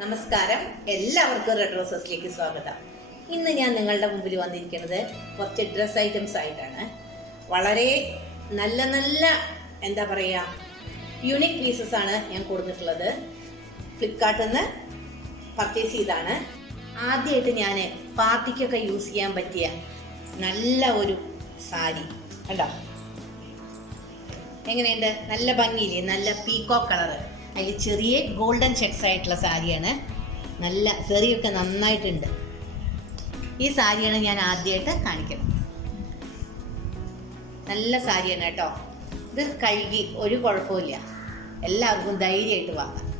നമസ്കാരം, എല്ലാവർക്കും റെഡ് റോസസിലേക്ക് സ്വാഗതം. ഇന്ന് ഞാൻ നിങ്ങളുടെ മുമ്പിൽ വന്നിരിക്കുന്നത് കുറച്ച് ഡ്രസ് ഐറ്റംസ് ആയിട്ടാണ്. വളരെ നല്ല നല്ല എന്താ പറയുക യൂണിക് പീസസ് ആണ് ഞാൻ കൊടുത്തിട്ടുള്ളത്. ഫ്ലിപ്കാർട്ടിൽ നിന്ന് പർച്ചേസ് ചെയ്താണ്. ആദ്യമായിട്ട് ഞാൻ പാർട്ടിക്കൊക്കെ യൂസ് ചെയ്യാൻ പറ്റിയ നല്ല ഒരു സാരി കണ്ടോ, എങ്ങനെയുണ്ട്? നല്ല ഭംഗിയില്ലേ? നല്ല പീകോക്ക് കളറ്, അതിൽ ചെറിയ ഗോൾഡൻ ചെക്സ് ആയിട്ടുള്ള സാരിയാണ്. നല്ല സെറിയൊക്കെ നന്നായിട്ടുണ്ട്. ഈ സാരിയാണ് ഞാൻ ആദ്യമായിട്ട് കാണിക്കുന്നത്. നല്ല സാരിയാണ് കേട്ടോ. ഇത് കഴുകി ഒരു കുഴപ്പമില്ല, എല്ലാവർക്കും ധൈര്യമായിട്ട് വാങ്ങാം.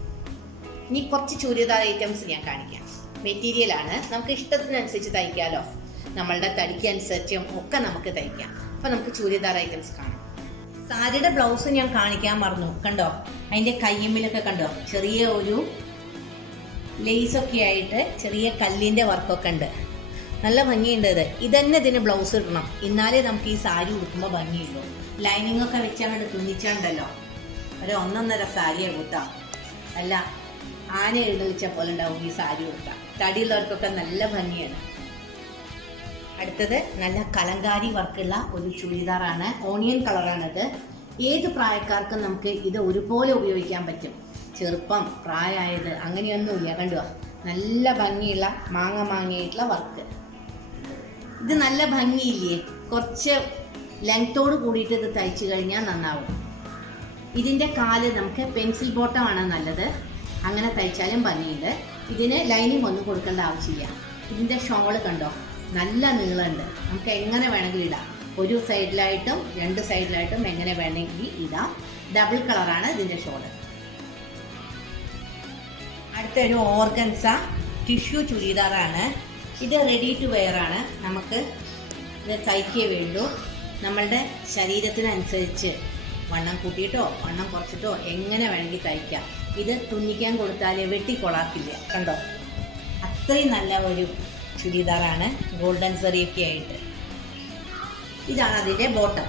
ഇനി കുറച്ച് ചുരിദാർ ഐറ്റംസ് ഞാൻ കാണിക്കാം. മെറ്റീരിയലാണ്, നമുക്ക് ഇഷ്ടത്തിനനുസരിച്ച് തയ്ക്കാമല്ലോ. നമ്മളുടെ തടിക്കനുസരിച്ചും ഒക്കെ നമുക്ക് തയ്ക്കാം. അപ്പം നമുക്ക് ചുരിദാർ ഐറ്റംസ് കാണാം. സാരിയുടെ ബ്ലൗസ് ഞാൻ കാണിക്കാൻ മറന്നു. കണ്ടോ, അതിൻ്റെ കയ്യമ്മിലൊക്കെ കണ്ടോ, ചെറിയ ഒരു ലേസൊക്കെ ആയിട്ട് ചെറിയ കല്ലിൻ്റെ വർക്കൊക്കെ ഉണ്ട്. നല്ല ഭംഗിയുണ്ട്. ഇതന്നെ ഇതിന് ബ്ലൗസ് ഇടണം, എന്നാലേ നമുക്ക് ഈ സാരി ഉടുക്കുമ്പോൾ ഭംഗിയുള്ളൂ. ലൈനിങ് ഒക്കെ വെച്ചങ്ങോട്ട് തുന്നിച്ചാണ്ടല്ലോ ഒരു ഒന്നൊന്നര സാരിയാണ് കൂട്ടാം. അല്ല, ആന എഴുന്നള്ളിച്ച പോലെ ഉണ്ടാവും ഈ സാരി ഉടുത്താം. തടിയുള്ളവർക്കൊക്കെ നല്ല ഭംഗിയാണ്. അടുത്തത് നല്ല കലങ്കാരി വർക്കുള്ള ഒരു ചുരിദാറാണ്. ഓണിയൻ കളറാണത്. ഏത് പ്രായക്കാർക്കും നമുക്ക് ഇത് ഒരുപോലെ ഉപയോഗിക്കാൻ പറ്റും. ചെറുപ്പം, പ്രായമായത് അങ്ങനെയൊന്നുമില്ല. കണ്ടുവാ, നല്ല ഭംഗിയുള്ള മാങ്ങയായിട്ടുള്ള വർക്ക്. ഇത് നല്ല ഭംഗിയില്ലേ? കുറച്ച് ലെങ്ത്തോട് കൂടിയിട്ട് ഇത് തയ്ച്ചു കഴിഞ്ഞാൽ നന്നാവും. ഇതിൻ്റെ കാല് നമുക്ക് പെൻസിൽ ബോട്ടമാണ് നല്ലത്, അങ്ങനെ തയ്ച്ചാലും ഭംഗിയുണ്ട്. ഇതിന് ലൈനിങ് ഒന്നും കൊടുക്കേണ്ട ആവശ്യമില്ല. ഇതിൻ്റെ ഷോള് കണ്ടോ, നല്ല നീളമുണ്ട്. നമുക്ക് എങ്ങനെ വേണമെങ്കിലും ഇടാം. ഒരു സൈഡിലായിട്ടും രണ്ട് സൈഡിലായിട്ടും എങ്ങനെ വേണമെങ്കിൽ ഇടാം. ഡബിൾ കളറാണ് ഇതിൻ്റെ ഷോള്. അടുത്തൊരു ഓർഗൻസ ടിഷ്യൂ ചുരിദാറാണ്. ഇത് റെഡി ടു വെയർ ആണ്. നമുക്ക് ഇത് തയ്ക്കേ വേണ്ടൂ. നമ്മളുടെ ശരീരത്തിനനുസരിച്ച് വണ്ണം കൂട്ടിയിട്ടോ വണ്ണം കുറച്ചിട്ടോ എങ്ങനെ വേണമെങ്കിൽ തയ്ക്കാം. ഇത് തുന്നിക്കാൻ കൊടുത്താൽ വെട്ടിക്കൊളാക്കില്ല. കണ്ടോ, അത്രയും നല്ല ഒരു ചുരിദാറാണ്, ഗോൾഡൻ സെറിയൊക്കെ ആയിട്ട്. ഇതാണ് അതിൻ്റെ ബോട്ടം.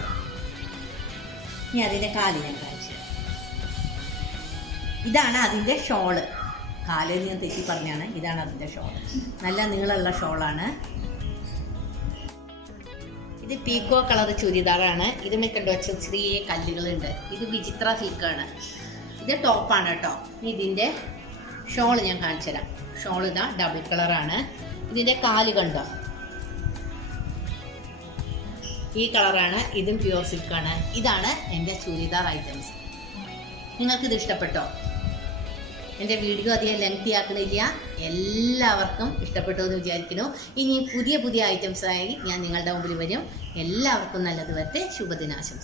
ഇനി അതിൻ്റെ കാല് ഞാൻ കാണിച്ചു. ഇതാണ് അതിൻ്റെ ഷോള്. കാലിൽ ഞാൻ തെറ്റി പറഞ്ഞാണ്. ഇതാണ് അതിൻ്റെ ഷോള്. നല്ല നീളമുള്ള ഷോളാണ്. ഇത് പീക്കോ കളർ ചുരിദാറാണ്. ഇതിന് കണ്ടോ ചെറിയ കല്ലുകളുണ്ട്. ഇത് വിചിത്ര സിൽക്കാണ്. ഇത് ടോപ്പാണ് കേട്ടോ. ഇതിൻ്റെ ഷോള് ഞാൻ കാണിച്ചു തരാം. ഷോൾ ഇതാ ഡബിൾ കളറാണ്. ഇതിൻ്റെ കാല് കണ്ടോ, ഈ കളറാണ്. ഇതും പ്യുവർ സിൽക്കാണ്. ഇതാണ് എൻ്റെ ചുരിദാർ ഐറ്റംസ്. നിങ്ങൾക്കിത് ഇഷ്ടപ്പെട്ടോ? എൻ്റെ വീഡിയോ അധികം ലെങ്തി ആക്കണില്ല. എല്ലാവർക്കും ഇഷ്ടപ്പെട്ടു എന്ന് വിചാരിക്കുന്നു. ഇനി പുതിയ ഐറ്റംസായി ഞാൻ നിങ്ങളുടെ മുമ്പിൽ വരും. എല്ലാവർക്കും നല്ലത് വരട്ടെ. ശുഭദിനാശംസ.